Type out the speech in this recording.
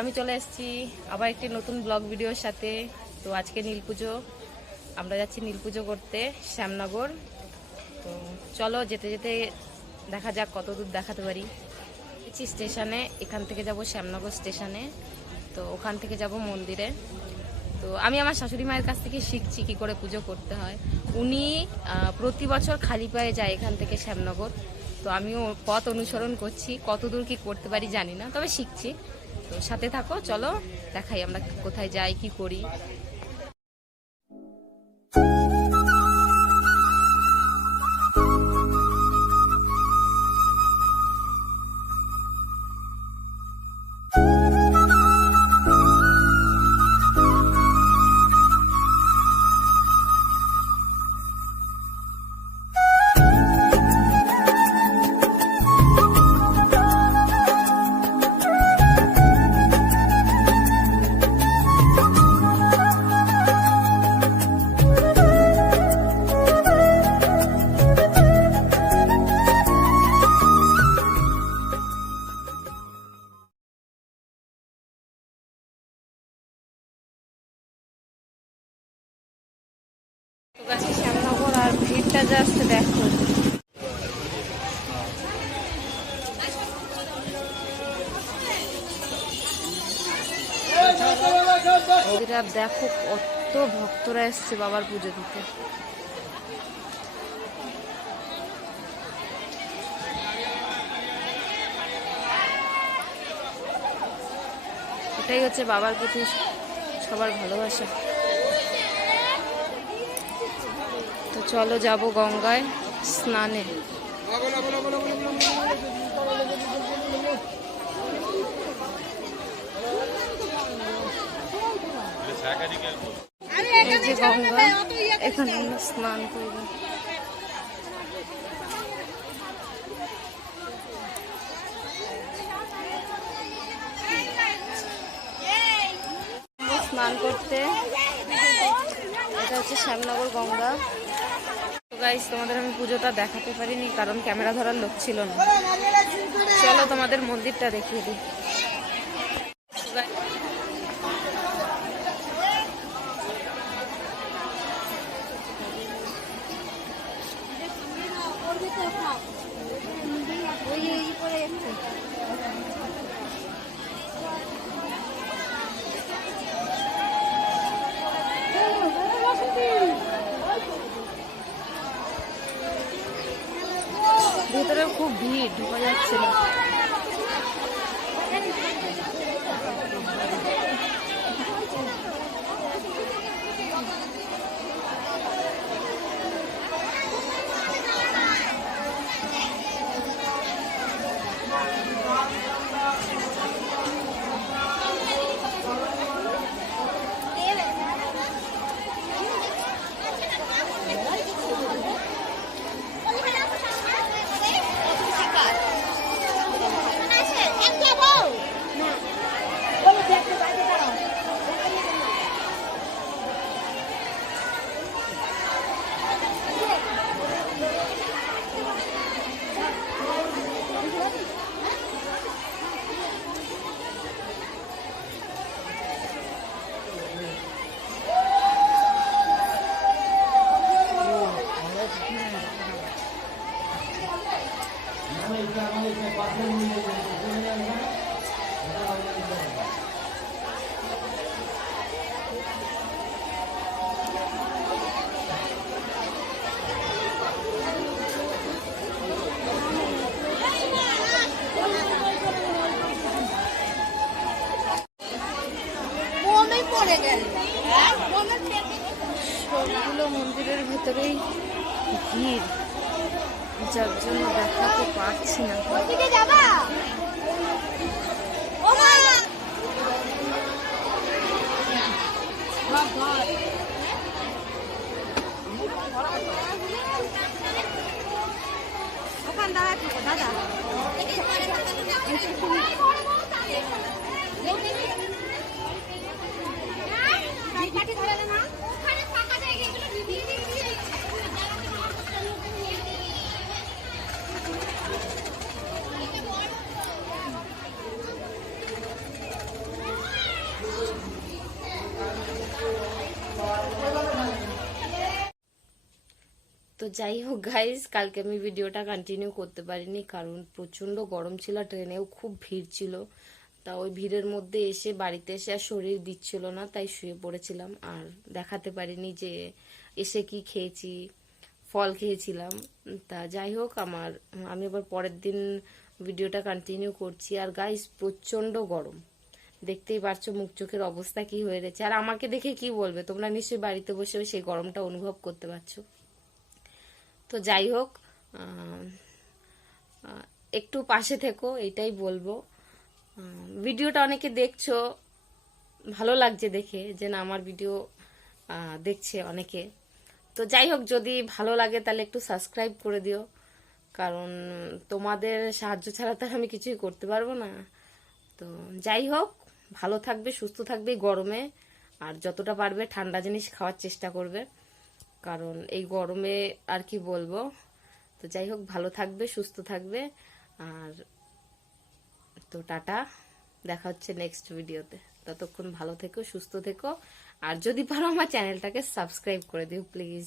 আমি চলে এসেছি আবার একটি নতুন ব্লগ ভিডিওর সাথে। তো আজকে নীল পুজো, আমরা যাচ্ছি নীল পুজো করতে শ্যামনগর। তো চলো যেতে যেতে দেখা যাক কত দূর দেখাতে পারি। স্টেশনে, এখান থেকে যাব শ্যামনগর স্টেশনে, তো ওখান থেকে যাব মন্দিরে। তো আমি আমার শাশুড়ি মায়ের কাছ থেকে শিখছি কি করে পুজো করতে হয়। উনি প্রতি বছর খালি পায়ে যায় এখান থেকে শ্যামনগর, তো আমিও পথ অনুসরণ করছি। কত দূর কি করতে পারি জানি না, তবে শিখছি। তো সাথে থাকো, চলো দেখাই আমরা কোথায় যাই কি করি। শ্যামনগর আর ভিড়টা জাস্ট দেখো। দেখো কত ভক্তরা এসছে বাবার পুজো দিতে। এটাই হচ্ছে বাবার প্রতি সবার ভালোবাসা। তো চলো যাব গঙ্গায় স্নানে। এই যে গঙ্গা, এখানে আমরা স্নান করব। স্নান করতে, এটা হচ্ছে শ্যামনগর গঙ্গা। গাইস, তোমাদের আমি পুজোটা দেখাতে পারিনি কারণ ক্যামেরা ধরার লোক ছিল না। চলো তোমাদের মন্দিরটা দেখিয়ে দিই। ভেতরে খুব ভিড়, ঢোকা যাচ্ছে না। সবগুলো মন্দিরের ভেতরেই ভিড়, যার জন্য দেখাতে পারছি না। ওখানে দাঁড়া থাকো দাদা। তো যাই হোক গাইস, কালকে আমি ভিডিওটা কন্টিনিউ করতে পারিনি কারণ প্রচন্ড গরম ছিল, ট্রেনেও খুব ভিড় ছিল। তা ওই ভিড়ের মধ্যে এসে বাড়িতে এসে আর শরীর দিচ্ছিল না, তাই শুয়ে পড়েছিলাম আর দেখাতে পারিনি যে এসে কি খেয়েছি। ফল খেয়েছিলাম। তা যাই হোক, আমি আবার পরের দিন ভিডিওটা কন্টিনিউ করছি। আর গাইস প্রচন্ড গরম, দেখতেই পারছো মুখ চোখের অবস্থা কি হয়ে রয়েছে। আর আমাকে দেখে কি বলবে, তোমরা নিশ্চয়ই বাড়িতে বসেও সেই গরমটা অনুভব করতে পারছো। তো যাই হোক, আহ, আহ, একটু পাশে থেকো, এটাই বলবো। ভিডিওটা অনেকে দেখছো, ভালো লাগছে দেখে যে না আমার ভিডিও দেখছে অনেকে। তো যাই হোক, যদি ভালো লাগে তাহলে একটু সাবস্ক্রাইব করে দিও, কারণ তোমাদের সাহায্য ছাড়া তো আর আমি কিছুই করতে পারবো না। তো যাই হোক, ভালো থাকবে, সুস্থ থাকবে এই গরমে। আর যতটা পারবে ঠান্ডা জিনিস খাওয়ার চেষ্টা করবে, কারণ এই গরমে আর কি বলবো। তো যাই হোক, ভালো থাকবে, সুস্থ থাকবে। আর তো টাটা, দেখা হচ্ছে নেক্সট ভিডিওতে। ততক্ষণ ভালো থেকো, সুস্থ থেকো। আর যদি পারো আমার চ্যানেলটাকে সাবস্ক্রাইব করে দিও প্লিজ।